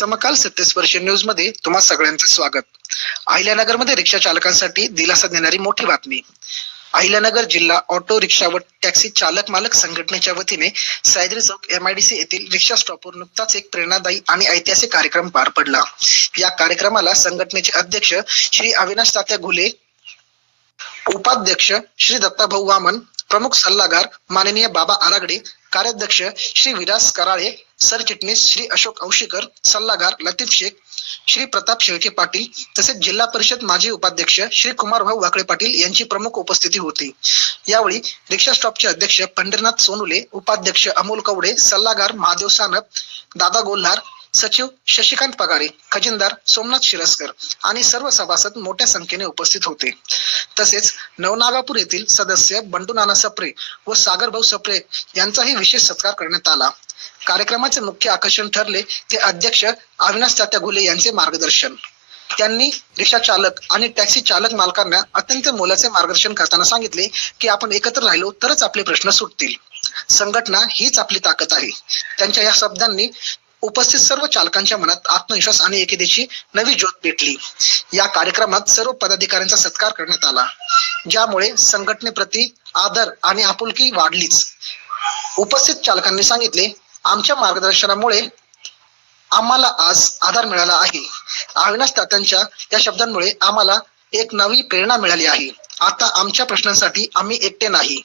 समकाल सत्यस्पर्शी न्यूज मध्ये तुम्हा सगळ्यांचं स्वागत. अहिल्यानगरमध्ये रिक्षा चालकांसाठी दिलासा देणारी मोठी बातमी. अहिल्यानगर जिल्हा ऑटो रिक्षा व टॅक्सी चालक मालक संघटनेच्या वतीने सायद्री चौक MIDC येथील रिक्षा स्टॉपवर नुकताच एक प्रेरणादायी आणि ऐतिहासिक कार्यक्रम पार पडला. या कार्यक्रमाला संघटनेचे अध्यक्ष श्री अविनाश तात्या घुले, उपाध्यक्ष श्री दत्ताभाऊ वामन, प्रमुख सल्लागार माननीय बाबा आरागडे, कार्याध्यक्ष श्री विलास कराळे, सरचिटणीस श्री अशोक औशीकर, सल्लागार लतीफ शेख, श्री प्रताप शेळके पाटील तसेच जिल्हा परिषद माजी उपाध्यक्ष श्री कुमारभाऊ वाकळे पाटील यांची प्रमुख उपस्थिती होती. यावेळी रिक्षा स्टॉपचे अध्यक्ष पंढरीनाथ सोनुले, उपाध्यक्ष अमोल कवडे, सल्लागार महादेव सानप, दादा गोल्हार, सचिव शशिकांत पगारे, खजिनदार सोमनाथ शिरस्कर आणि सर्व सभासद मोठ्या संख्येने उपस्थित होते. तसेच नवनागापूर येथील सदस्य बंडू नाना सप्रे व सागरभाऊ सप्रे यांचाही विशेष सत्कार करण्यात आला. कार्यक्रमाचे मुख्य आकर्षण ठरले ते अध्यक्ष अविनाश तात्या घुले यांचे मार्गदर्शन. त्यांनी रिक्षा चालक आणि टॅक्सी चालक मालकांना अत्यंत मोलाचे मार्गदर्शन करताना सांगितले की आपण एकत्र राहिलो तरच आपले प्रश्न सुटतील. संघटना हीच आपली ताकद आहे. त्यांच्या या शब्दांनी उपस्थित सर्व चालकांच्या मनात आत्मविश्वास आणि एकीतेची नवी ज्योत पेटली. या कार्यक्रमात सर्व पदाधिकाऱ्यांचा सत्कार करण्यात आला, ज्यामुळे संघटनेप्रती आदर आणि आपुलकी वाढलीच. उपस्थित चालकांनी सांगितले, आमच्या मार्गदर्शनामुळे आम्हाला आज आधार मिळाला आहे. अविनाश तात्यांच्या या शब्दांमुळे आम्हाला एक नवी प्रेरणा मिळाली आहे. आता आमच्या प्रश्नांसाठी आम्ही एकटे नाही.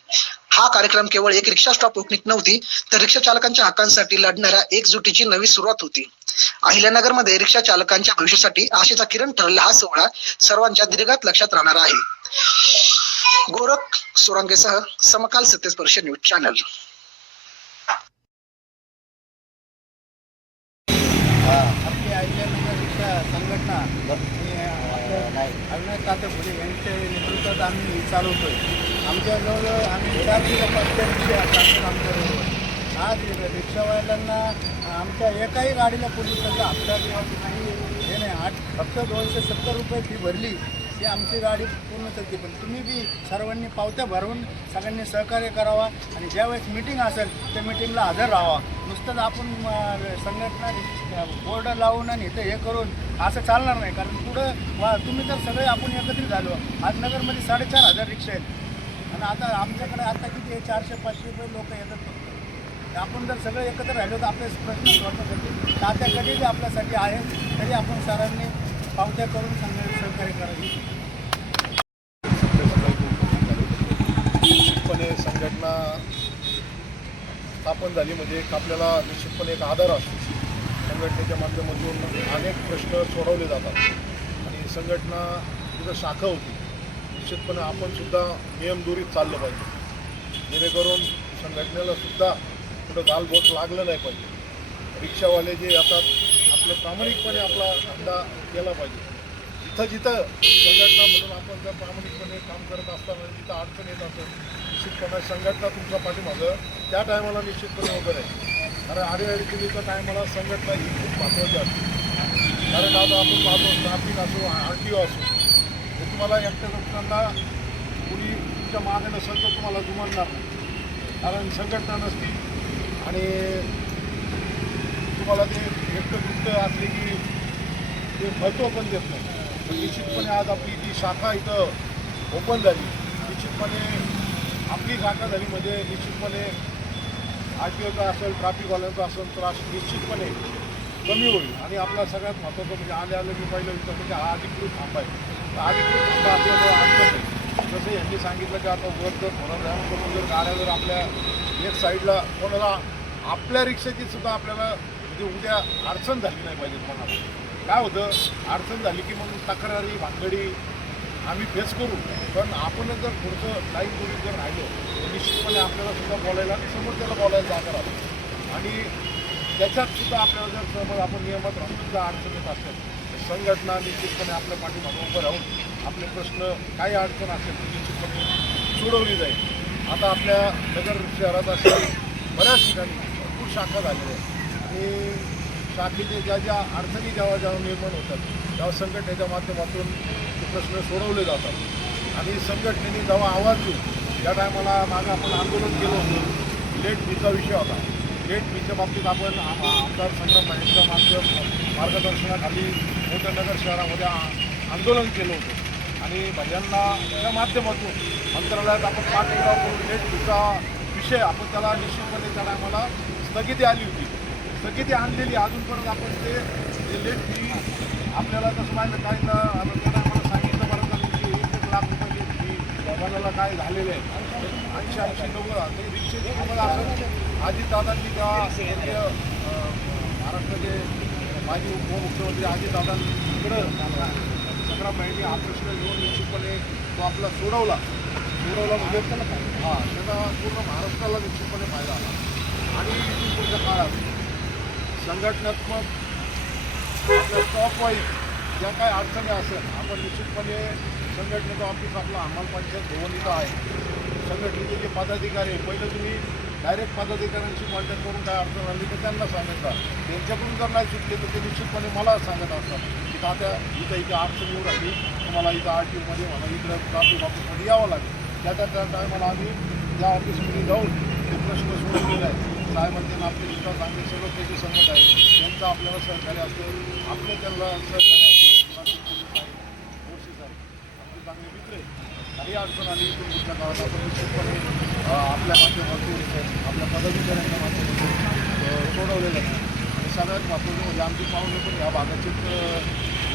हा कार्यक्रम केवळ एक रिक्षा स्टॉप ओपनिंग नव्हती, तर रिक्षा चालकांच्या हक्कांसाठी लढणाऱ्या एकजुटीची नवी सुरुवात होती. अहिल्यानगर मध्ये रिक्षा चालकांच्या भविष्यासाठी आशेचा किरण ठरलेला हा सोहळा सर्वांच्या दीर्घात लक्षात राहणार आहे. गोरख सुरंगेसह समकाल सत्यस्पर्शी न्यूज चॅनल. आपली अहिल्यानगर रिक्षा संघटना अविनाश तात्या घुले यांच्या नेतृत्वात आम्ही चालवतोय. आमच्याजवळ आम्ही 4 ते 5 रिक्षा चालतो आमच्याबरोबर. आज रिक्षावाल्यांना आमच्या एकाही गाडीला पूर्वी त्याचा हप्ता हे नाही, फक्त 270 रुपये फी भरली की आमची गाडी पूर्ण चालते. पण तुम्ही बी सर्वांनी पावत्या भरून सगळ्यांनी सहकार्य करावा आणि ज्यावेळेस मीटिंग असेल त्या मीटिंगला हजर राहावा. नुसतंच आपण संघटना बोर्ड लावून आणि इथं हे करून असं चालणार नाही. कारण पुढं तुम्ही जर सगळे आपण एकत्रित झालो, आज नगरमध्ये 4,500 रिक्षा आहेत आणि आता आमच्याकडे आता किती आहे, 400-500 रुपये लोक येतात फक्त. आपण जर सगळे एकत्र राहिलो तर आपले प्रश्न सोडण्यासाठी तात्या कधीही आपल्यासाठी आहे. तरी आपण सरांनी पावत्या करून सहकार्य करावी. निश्चितपणे संघटना स्थापन झाली म्हणजे आपल्याला निश्चितपणे एक आधार असतो. संघटनेच्या माध्यमातून अनेक प्रश्न सोडवले जातात आणि संघटना तिथं शाखा होती. निश्चितपणे आपण सुद्धा नियमदोरीत चाललं पाहिजे, जेणेकरून संघटनेला सुद्धा कुठं गालबोट लागलं नाही पाहिजे. रिक्षावाले जे येतात आपलं प्रामाणिकपणे आपला धंदा केला पाहिजे. जिथं संघटना म्हणून आपण जर प्रामाणिकपणे काम करत असताना जिथं अडचण येत असेल, निश्चितपणे संघटना तुमच्या पाठीमागं त्या टायमाला निश्चितपणे वगैरे आहे. कारण अडीअडचणीच्या टायमाला संघटना ही खूप महत्त्वाची असते. कारण आता आपण पाहतो ट्रॅफिक असो, RTO असो, हे तुम्हाला एकट्या लोकांना कुणी तुमच्या मागे नसेल तर तुम्हाला जुमानणार नाही. कारण संघटना नसती आणि तुम्हाला ते एकटं असले की ते महत्त्व पण देत नाही. पण निश्चितपणे आज आपली जी शाखा इथं ओपन झाली, निश्चितपणे आपली शाखा झाली म्हणजे निश्चितपणे RTOचा असेल, ट्रॅफिकवाल्यांचा असेल त्रास निश्चितपणे कमी होईल. आणि आपला सगळ्यात महत्त्वाचं म्हणजे आलं मी पहिलं विचार म्हणजे हा अधिकृत थांबा आहे. तर अधिकृत थांबा आपल्याला अडचण नाही. जसं यांनी सांगितलं की आता वर जर होणार करून जर गाड्या जर आपल्या एक साईडला कोणाला आपल्या रिक्षाची सुद्धा आपल्याला म्हणजे उद्या अडचण झाली नाही पाहिजे. कोणाला काय होतं, अडचण झाली की मग तक्रारी भानगडी आम्ही फेस करू. पण आपण जर थोडंसं लाईन करून जर राहिलो तर निश्चितपणे आपल्याला सुद्धा बोलायला आणि समोर त्याला बोलायला जागा राहतो. आणि त्याच्यात सुद्धा आपल्याला जर समोर आपण नियमात राहून सुद्धा अडचण येत असेल तर संघटना निश्चितपणे आपल्या पाठीमागं उभं राहून आपले प्रश्न काही अडचण असेल तर निश्चितपणे सोडवली जाईल. आता आपल्या नगर शहरात अशा बऱ्याच ठिकाणी भरपूर शाखा झालेल्या आहेत आणि शाखेचे ज्या अडचणी जेव्हा निर्माण होतात तेव्हा संघटनेच्या माध्यमातून ते प्रश्न सोडवले जातात. आणि संघटनेने जेव्हा आवाज देऊ त्या टायमाला मागं आपण आंदोलन केलं होतं, लेट फीचा विषय होता. लेट फीच्या बाबतीत आपण आमदार संग्राम भाईंच्या माध्यमातून मार्गदर्शनाखाली मोठ्या नगर शहरामध्ये आंदोलन केलं होतं आणि भैयांच्या माध्यमातून मंत्रालयात आपण पाठपुरावा करून लेट फीचा विषय आपण त्याला निश्चितपणे त्या टायमाला स्थगिती आली होती. स्थगिती आणलेली अजूनपर्यंत आपण ते लेट फी आपल्याला कसं माहिती काही ना आता त्या टायमाला सांगितलं बरं का की 1 लाख रुपये लेट फी गव्हाणाला काय झालेले आहे 80-90 ते रिक्षेची किंमत असं अजितदादांनी त्या केंद्रीय महाराष्ट्राचे माजी उपमुख्यमंत्री अजितदादांकडं संग्राम भाईंनी हा प्रश्न घेऊन निश्चितपणे तो आपला सोडवला म्हणजे हां त्याचा पूर्ण महाराष्ट्राला निश्चितपणे फायदा आला. आणि इथून पुढच्या काळात संघटनात्मक आपल्या स्टॉप वाईज ज्या काही अडचणी असेल आपण निश्चितपणे संघटनेचं ऑफिस आपलं अंमल पंचायत भवन इथं आहे. संघटनेचे जे पदाधिकारी आहे पहिलं तुम्ही डायरेक्ट पदाधिकाऱ्यांशी कॉन्टॅक्ट करून काय अडचण आली तर त्यांना सांगतात. त्यांच्याकडून जर नाही सुटले तर ते निश्चितपणे मला सांगत असतात की तात्या इथं अडचण येऊ राहिली तुम्हाला इथं RTOमध्ये म्हणा इकडं ट्राफिक ऑफिसमध्ये यावं लागेल. त्या टायमाला आम्ही त्या ऑफिसमध्ये जाऊन ते प्रश्न सोडवलेला आहे. साहेबांचे आपले विश्वास आम्ही सगळं त्याची संमत आहे. त्यांचं आपल्याला सहकार्य असतं आपले त्यांना सहकार्य असतं. कोर्सेस आहे आपले चांगले मित्र आहे. काही अडचण आली इथून पुढच्या काळात आपण निश्चितपणे आपल्या माध्यमातून आपल्या पदाधिकाऱ्यांच्या माध्यमातून सोडवलेलं आहे. आणि सगळ्यात महत्त्वाचं म्हणजे आमची पाहुणे पण ह्या भागाचेच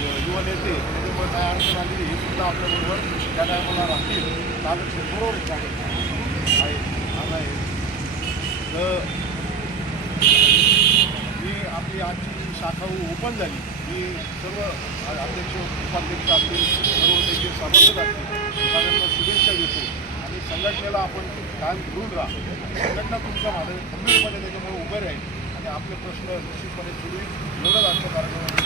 युवा नेते त्याच्यामुळे काय अडचण आली हे सुद्धा आपल्याबरोबर त्या टायमाला राहतील. कागद बरोबर आहे चांगला आहे. तर ही आपली आजची शाखा ओपन झाली. ही सर्व अध्यक्ष उपाध्यक्ष असतील सर्व देखील सभासद असतील सगळ्यांना शुभेच्छा देतो आणि संघटनेला आपण कायम घेऊन राहा. संघटना तुमच्या मागे खंबीरपणे त्याच्यामुळे उभे राहील आणि आपले प्रश्न निश्चितपणे सोडवी एवढंच आजच्या कार्यक्रमात